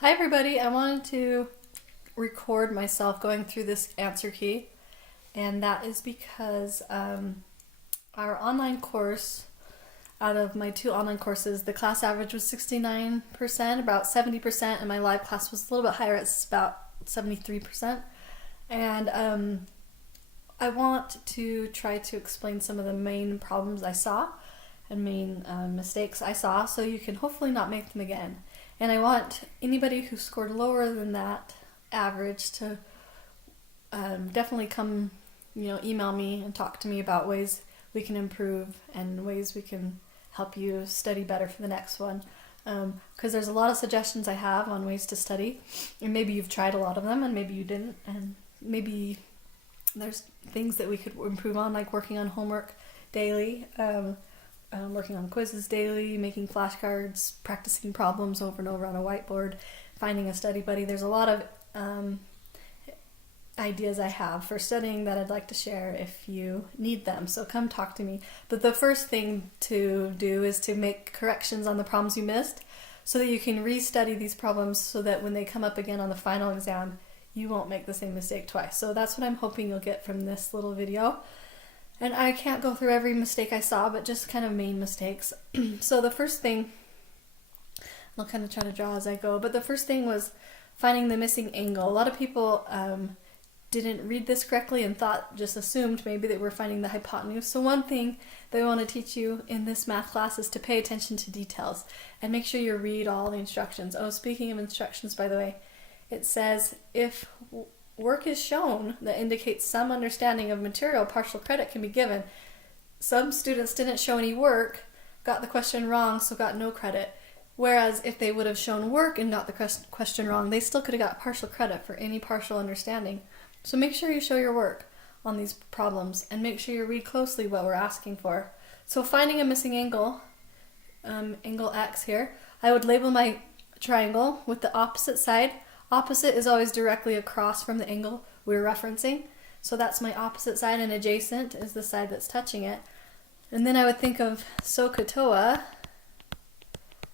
Hi everybody, I wanted to record myself going through this answer key, and that is because our online course, out of my two online courses, the class average was 69%, about 70%, and my live class was a little bit higher, it's about 73%. And I want to try to explain some of the main problems I saw and main mistakes I saw so you can hopefully not make them again. And I want anybody who scored lower than that average to definitely come, email me and talk to me about ways we can improve and ways we can help you study better for the next one. Because there's a lot of suggestions I have on ways to study, and maybe you've tried a lot of them and maybe you didn't, and maybe there's things that we could improve on, like working on homework daily, working on quizzes daily, making flashcards, practicing problems over and over on a whiteboard, finding a study buddy. There's a lot of ideas I have for studying that I'd like to share if you need them. So come talk to me. But the first thing to do is to make corrections on the problems you missed so that you can restudy these problems so that when they come up again on the final exam, you won't make the same mistake twice. So that's what I'm hoping you'll get from this little video. And I can't go through every mistake I saw, but just kind of main mistakes. So the first thing, I'll kind of try to draw as I go, but the first thing was finding the missing angle. A lot of people didn't read this correctly and just assumed maybe that we're finding the hypotenuse. So one thing that I want to teach you in this math class is to pay attention to details and make sure you read all the instructions. Oh, speaking of instructions, by the way, it says if work is shown that indicates some understanding of material, partial credit can be given. Some students didn't show any work, got the question wrong, so got no credit. Whereas if they would have shown work and got the question wrong, they still could have got partial credit for any partial understanding. So make sure you show your work on these problems and make sure you read closely what we're asking for. So finding a missing angle, angle X here, I would label my triangle with the opposite side. Opposite is always directly across from the angle we're referencing. So that's my opposite side, and adjacent is the side that's touching it. And then I would think of SOHCAHTOA.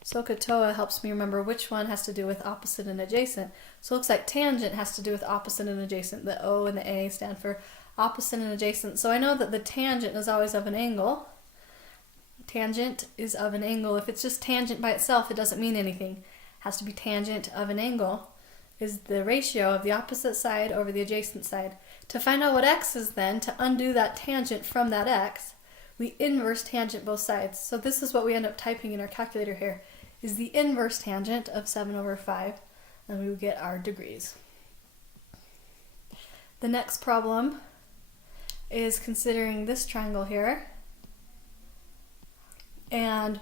SOHCAHTOA helps me remember which one has to do with opposite and adjacent. So it looks like tangent has to do with opposite and adjacent. The O and the A stand for opposite and adjacent. So I know that the tangent is always of an angle. Tangent is of an angle. If it's just tangent by itself, it doesn't mean anything. It has to be tangent of an angle. Is the ratio of the opposite side over the adjacent side. To find out what x is then, to undo that tangent from that x, we inverse tangent both sides. So this is what we end up typing in our calculator here, is the inverse tangent of 7 over 5, and we would get our degrees. The next problem is considering this triangle here, and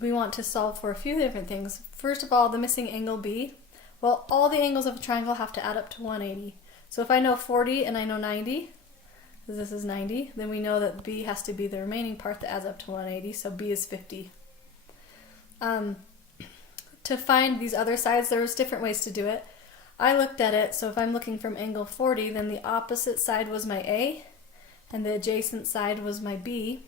we want to solve for a few different things. First of all, the missing angle B. Well, all the angles of a triangle have to add up to 180. So if I know 40 and I know 90, because this is 90, then we know that B has to be the remaining part that adds up to 180, so B is 50. To find these other sides, there was different ways to do it. I looked at it, so if I'm looking from angle 40, then the opposite side was my A, and the adjacent side was my B.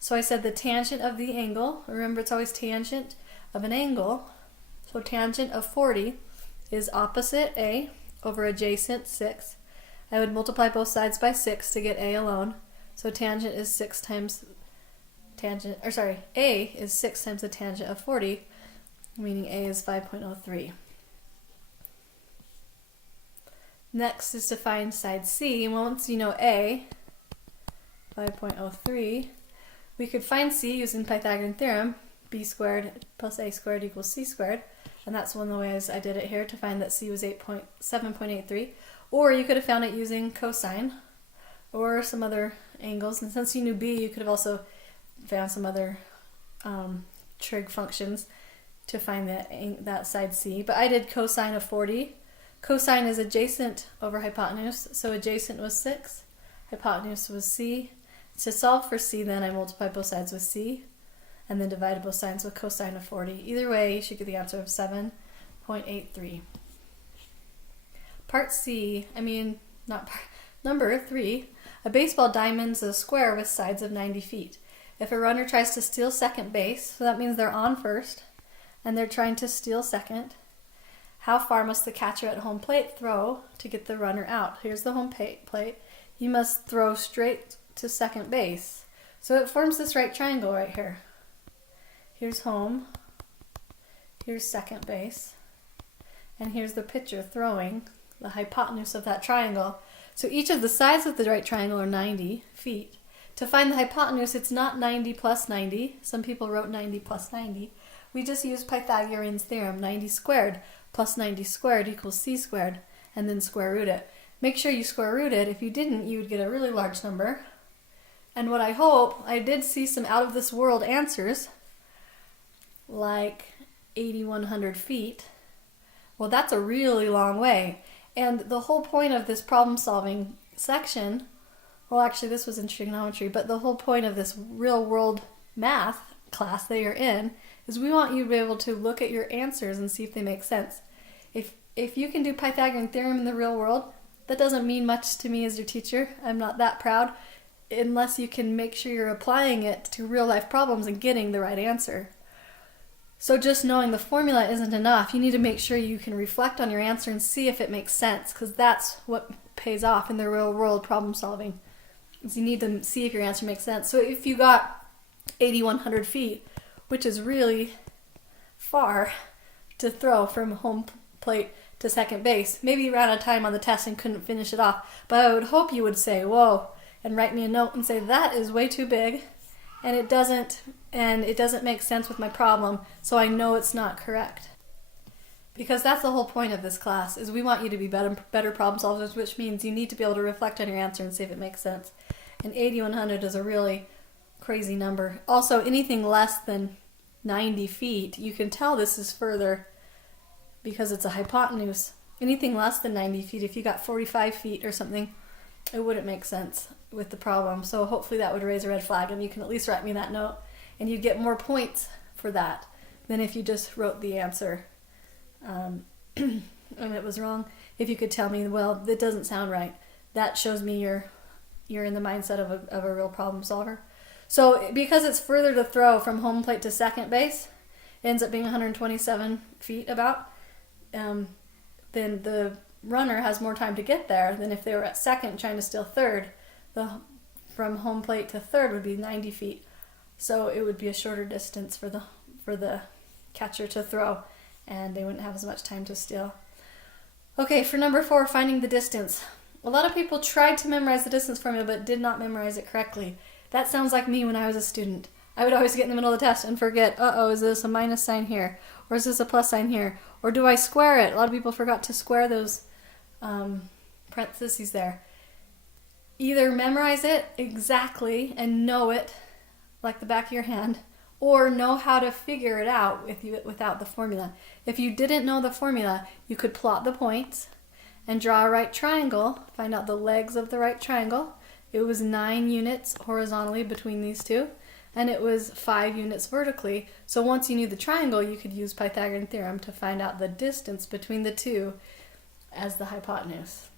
So I said the tangent of the angle, remember it's always tangent of an angle, so tangent of 40 is opposite A over adjacent 6. I would multiply both sides by 6 to get A alone. So tangent is 6 times tangent, or sorry, A is 6 times the tangent of 40, meaning A is 5.03. Next is to find side C. And once you know A, 5.03, we could find C using Pythagorean theorem, B squared plus A squared equals C squared. And that's one of the ways I did it here to find that C was 7.83. Or you could have found it using cosine or some other angles. And since you knew B, you could have also found some other trig functions to find that side C. But I did cosine of 40. Cosine is adjacent over hypotenuse, so adjacent was 6. Hypotenuse was C. To solve for C, then I multiply both sides with C, and then divided both sides with cosine of 40. Either way, you should get the answer of 7.83. Number 3, a baseball diamond's a square with sides of 90 feet. If a runner tries to steal second base, so that means they're on first, and they're trying to steal second, How far must the catcher at home plate throw to get the runner out? Here's the home plate. He must throw straight to second base. So it forms this right triangle right here. Here's home. Here's second base. And here's the pitcher throwing, the hypotenuse of that triangle. So each of the sides of the right triangle are 90 feet. To find the hypotenuse, it's not 90 plus 90. Some people wrote 90 plus 90. We just use Pythagorean's theorem, 90 squared plus 90 squared equals c squared, and then square root it. Make sure you square root it. If you didn't, you would get a really large number. And what I did see some out of this world answers, like 8,100 feet. Well, that's a really long way. And the whole point of this problem solving section, well, actually this was in trigonometry, but the whole point of this real world math class that you're in is we want you to be able to look at your answers and see if they make sense. If you can do Pythagorean theorem in the real world, that doesn't mean much to me as your teacher. I'm not that proud unless you can make sure you're applying it to real life problems and getting the right answer. So just knowing the formula isn't enough. You need to make sure you can reflect on your answer and see if it makes sense, because that's what pays off in the real world problem solving. Is you need to see if your answer makes sense. So if you got 8,100 feet, which is really far to throw from home plate to second base, maybe you ran out of time on the test and couldn't finish it off, but I would hope you would say, whoa, and write me a note and say, that is way too big, and it doesn't make sense with my problem, so I know it's not correct. Because that's the whole point of this class, is we want you to be better problem solvers, which means you need to be able to reflect on your answer and see if it makes sense. And 8,100 is a really crazy number. Also, anything less than 90 feet, you can tell this is further because it's a hypotenuse. Anything less than 90 feet, if you got 45 feet or something, it wouldn't make sense with the problem. So hopefully that would raise a red flag, and you can at least write me that note, and you'd get more points for that than if you just wrote the answer and it was wrong. If you could tell me, well, that doesn't sound right, that shows me you're in the mindset of a real problem solver. So because it's further to throw from home plate to second base, it ends up being 127 feet about, then the runner has more time to get there than if they were at second trying to steal third. From home plate to third would be 90 feet. So it would be a shorter distance for the catcher to throw, and they wouldn't have as much time to steal. Okay, for number 4, finding the distance. A lot of people tried to memorize the distance formula but did not memorize it correctly. That sounds like me when I was a student. I would always get in the middle of the test and forget, is this a minus sign here? Or is this a plus sign here? Or do I square it? A lot of people forgot to square those parentheses there. Either memorize it exactly and know it like the back of your hand, or know how to figure it out without the formula. If you didn't know the formula, you could plot the points and draw a right triangle, find out the legs of the right triangle. It was 9 units horizontally between these two, and it was 5 units vertically. So once you knew the triangle, you could use Pythagorean theorem to find out the distance between the two as the hypotenuse.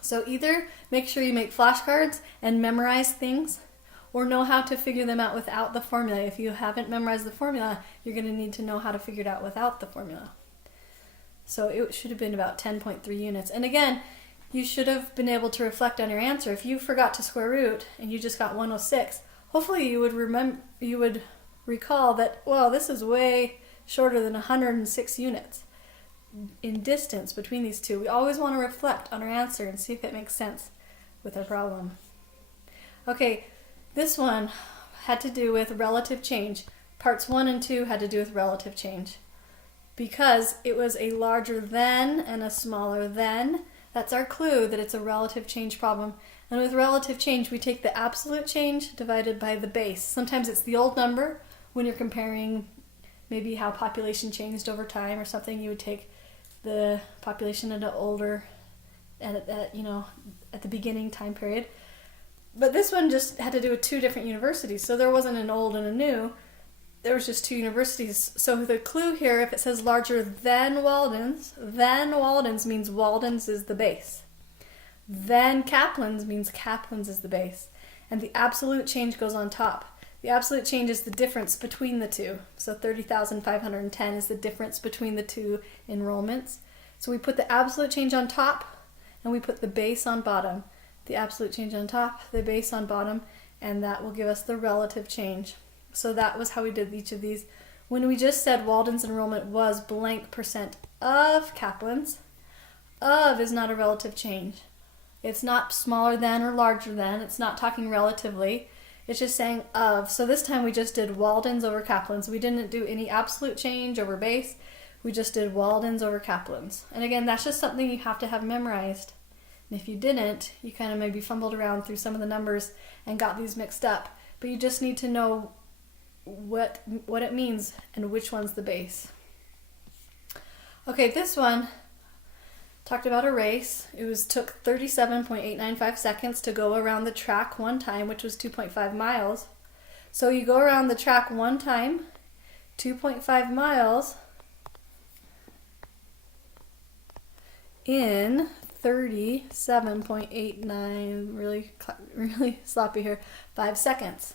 So either make sure you make flashcards and memorize things, or know how to figure them out without the formula. If you haven't memorized the formula, you're going to need to know how to figure it out without the formula. So it should have been about 10.3 units. And again, you should have been able to reflect on your answer. If you forgot to square root and you just got 106, hopefully you would recall that, well, this is way shorter than 106 units in distance between these two. We always want to reflect on our answer and see if it makes sense with our problem. Okay, this one had to do with relative change. Parts 1 and 2 had to do with relative change. Because it was a larger than and a smaller than, that's our clue that it's a relative change problem. And with relative change, we take the absolute change divided by the base. Sometimes it's the old number when you're comparing maybe how population changed over time or something. You would take the population at the beginning time period. But this one just had to do with 2 different universities, so there wasn't an old and a new. There was just 2 universities. So the clue here, if it says larger than Walden's means Walden's is the base. Then Kaplan's means Kaplan's is the base. And the absolute change goes on top. The absolute change is the difference between the two. So 30,510 is the difference between the two enrollments. So we put the absolute change on top and we put the base on bottom. The absolute change on top, the base on bottom, and that will give us the relative change. So that was how we did each of these. When we just said Walden's enrollment was blank percent of Kaplan's, of is not a relative change. It's not smaller than or larger than. It's not talking relatively. It's just saying of. So this time we just did Walden's over Kaplan's. We didn't do any absolute change over base. We just did Walden's over Kaplan's. And again, that's just something you have to have memorized. And if you didn't, you kind of maybe fumbled around through some of the numbers and got these mixed up. But you just need to know what it means and which one's the base. Okay, this one talked about a race. Took 37.895 seconds to go around the track one time, which was 2.5 miles. So you go around the track one time, 2.5 miles, in 37.89, really sloppy here, 5 seconds.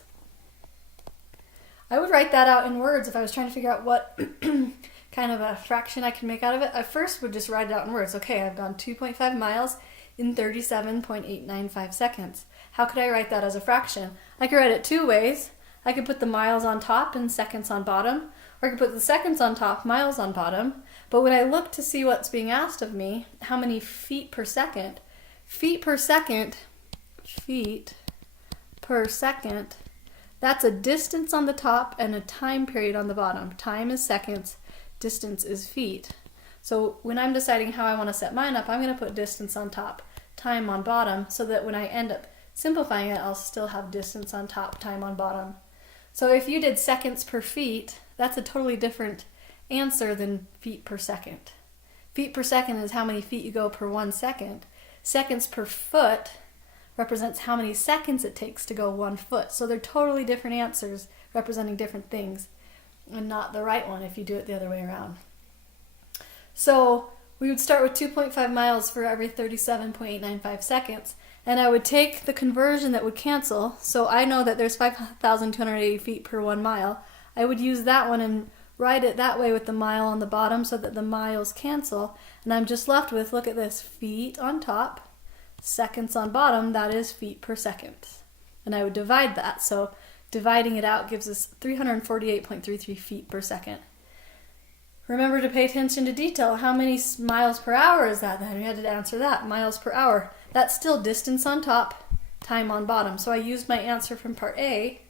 I would write that out in words if I was trying to figure out what kind of a fraction I can make out of it. I first would just write it out in words. Okay, I've gone 2.5 miles in 37.895 seconds. How could I write that as a fraction? I could write it two ways. I could put the miles on top and seconds on bottom, or I could put the seconds on top, miles on bottom. But when I look to see what's being asked of me, how many feet per second, that's a distance on the top and a time period on the bottom. Time is seconds, distance is feet. So when I'm deciding how I want to set mine up, I'm going to put distance on top, time on bottom, so that when I end up simplifying it, I'll still have distance on top, time on bottom. So if you did seconds per feet, that's a totally different answer than feet per second. Feet per second is how many feet you go per 1 second. Seconds per foot represents how many seconds it takes to go 1 foot. So they're totally different answers representing different things, and not the right one if you do it the other way around. So we would start with 2.5 miles for every 37.895 seconds, and I would take the conversion that would cancel. So I know that there's 5,280 feet per 1 mile. I would use that one and write it that way with the mile on the bottom so that the miles cancel, and I'm just left with, look at this, feet on top, seconds on bottom, that is feet per second. And I would divide that, so dividing it out gives us 348.33 feet per second. Remember to pay attention to detail. How many miles per hour is that? Then we had to answer that, miles per hour. That's still distance on top, time on bottom. So I used my answer from part A,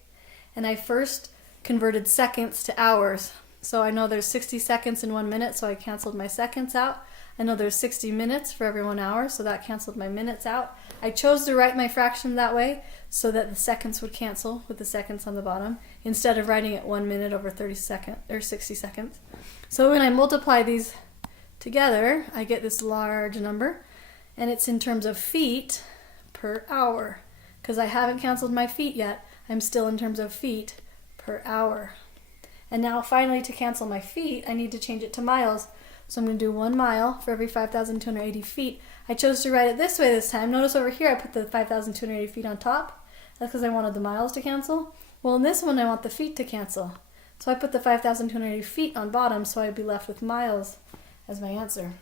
and I first converted seconds to hours. So I know there's 60 seconds in 1 minute, so I canceled my seconds out. I know there's 60 minutes for every 1 hour, so that canceled my minutes out. I chose to write my fraction that way so that the seconds would cancel with the seconds on the bottom, instead of writing it 1 minute over 60 seconds. So when I multiply these together, I get this large number, and it's in terms of feet per hour. Because I haven't canceled my feet yet, I'm still in terms of feet per hour. And now finally, to cancel my feet, I need to change it to miles. So I'm going to do 1 mile for every 5,280 feet. I chose to write it this way this time. Notice over here I put the 5,280 feet on top. That's because I wanted the miles to cancel. Well, in this one I want the feet to cancel. So I put the 5,280 feet on bottom, so I'd be left with miles as my answer.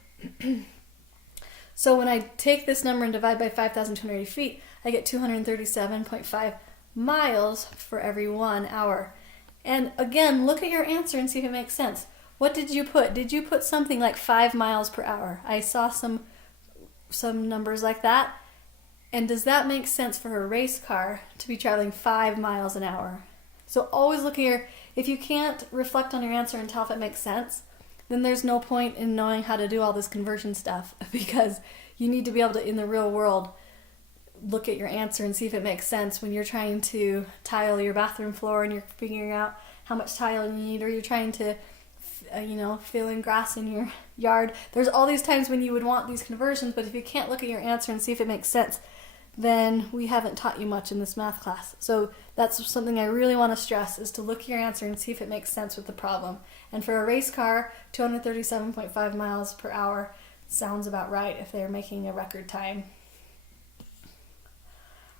So when I take this number and divide by 5,280 feet, I get 237.5 miles for every 1 hour. And again, look at your answer and see if it makes sense. What did you put? Did you put something like 5 miles per hour? I saw some numbers like that. And does that make sense for a race car to be traveling 5 miles an hour? So always look here. If you can't reflect on your answer and tell if it makes sense, then there's no point in knowing how to do all this conversion stuff, because you need to be able to, in the real world, look at your answer and see if it makes sense when you're trying to tile your bathroom floor and you're figuring out how much tile you need, or you're trying to fill in grass in your yard. There's all these times when you would want these conversions, but if you can't look at your answer and see if it makes sense, then we haven't taught you much in this math class. So that's something I really want to stress, is to look at your answer and see if it makes sense with the problem. And for a race car, 237.5 miles per hour sounds about right if they're making a record time.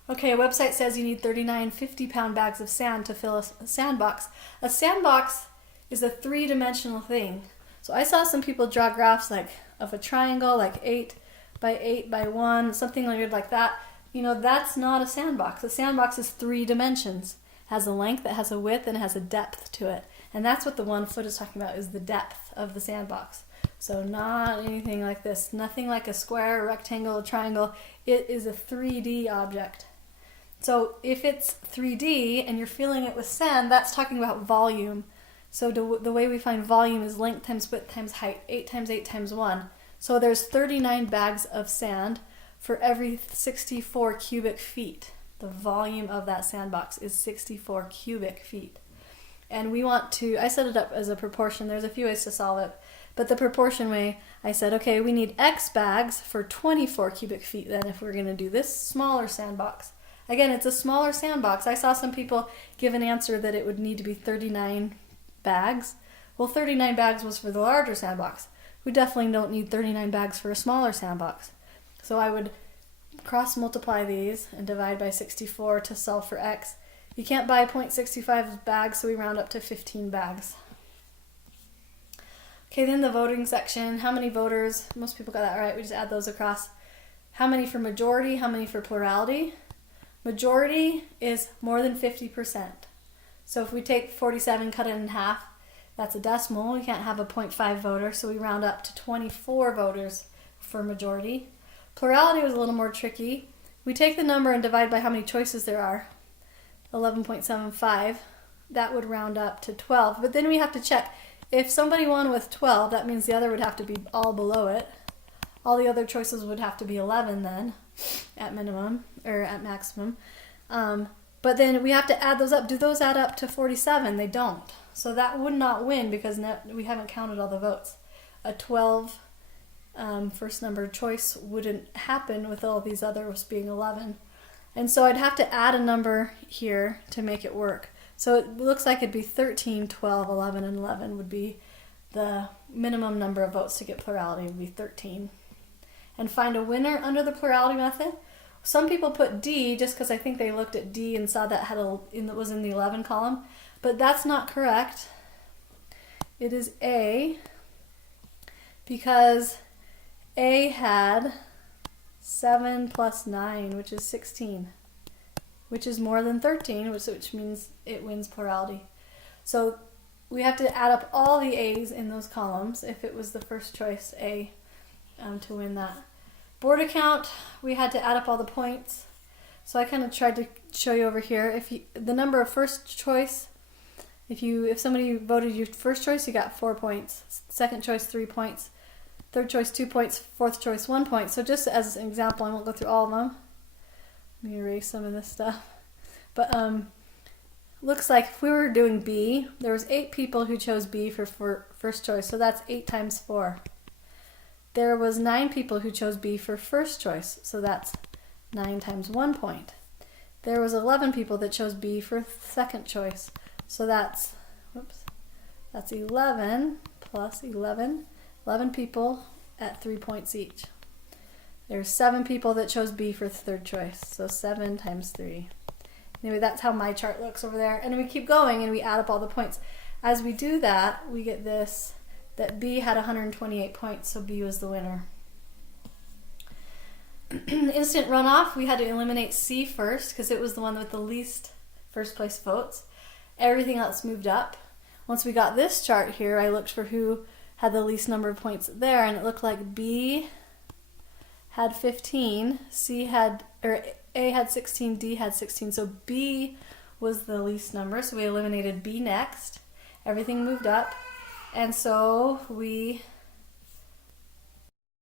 Okay, a website says you need 39 50-pound bags of sand to fill a sandbox. A sandbox is a three-dimensional thing. So I saw some people draw graphs like of a triangle, like 8 by 8 by 1, something weird like that. You know, that's not a sandbox. A sandbox is 3 dimensions. It has a length, it has a width, and it has a depth to it. And that's what the 1 foot is talking about, is the depth of the sandbox. So not anything like this. Nothing like a square, a rectangle, a triangle. It is a 3D object. So if it's 3D and you're filling it with sand, that's talking about volume. So the way we find volume is length times width times height, 8 times 8 times 1. So there's 39 bags of sand for every 64 cubic feet. The volume of that sandbox is 64 cubic feet. And we want to, I set it up as a proportion. There's a few ways to solve it. But the proportion way, I said, okay, we need X bags for 24 cubic feet then if we're going to do this smaller sandbox. Again, it's a smaller sandbox. I saw some people give an answer that it would need to be 39 bags. Well, 39 bags was for the larger sandbox. We definitely don't need 39 bags for a smaller sandbox. So I would cross multiply these and divide by 64 to solve for X. You can't buy 0.65 bags, so we round up to 15 bags. Okay, then the voting section. How many voters? Most people got that right. We just add those across. How many for majority? How many for plurality? Majority is more than 50%. So if we take 47, cut it in half, that's a decimal. We can't have a 0.5 voter, so we round up to 24 voters for majority. Plurality was a little more tricky. We take the number and divide by how many choices there are. 11.75. That would round up to 12. But then we have to check. If somebody won with 12, that means the other would have to be all below it. All the other choices would have to be 11 then, at minimum, or at maximum. But then we have to add those up. Do those add up to 47? They don't. So that would not win because we haven't counted all the votes. A 12 first number choice wouldn't happen with all these others being 11. And so I'd have to add a number here to make it work. So it looks like it'd be 13, 12, 11, and 11 would be the minimum number of votes to get plurality would be 13. And find a winner under the plurality method. Some people put D just because I think they looked at D and saw that was in the 11 column, but that's not correct. It is A because A had 7 plus 9, which is 16. Which is more than 13, which means it wins plurality. So we have to add up all the A's in those columns if it was the first choice A to win that. Border count, we had to add up all the points. So I kind of tried to show you over here. The number of first choice, if somebody voted you first choice, you got 4 points. Second choice, 3 points. Third choice, 2 points. Fourth choice, 1 point. So just as an example, I won't go through all of them. Let me erase some of this stuff. But looks like if we were doing B, there was 8 people who chose B for first choice, so that's 8 times 4. There was 9 people who chose B for first choice, so that's 9 times 1 point. There was 11 people that chose B for second choice, so that's 11 plus 11. 11 people at 3 points each. There's 7 people that chose B for third choice, so 7 times 3. Anyway, that's how my chart looks over there. And we keep going and we add up all the points. As we do that, we get this, that B had 128 points, so B was the winner. Instant runoff, we had to eliminate C first because it was the one with the least first place votes. Everything else moved up. Once we got this chart here, I looked for who had the least number of points there, and it looked like B had 15, A had 16, D had 16, so B was the least number, so we eliminated B next. Everything moved up, and so we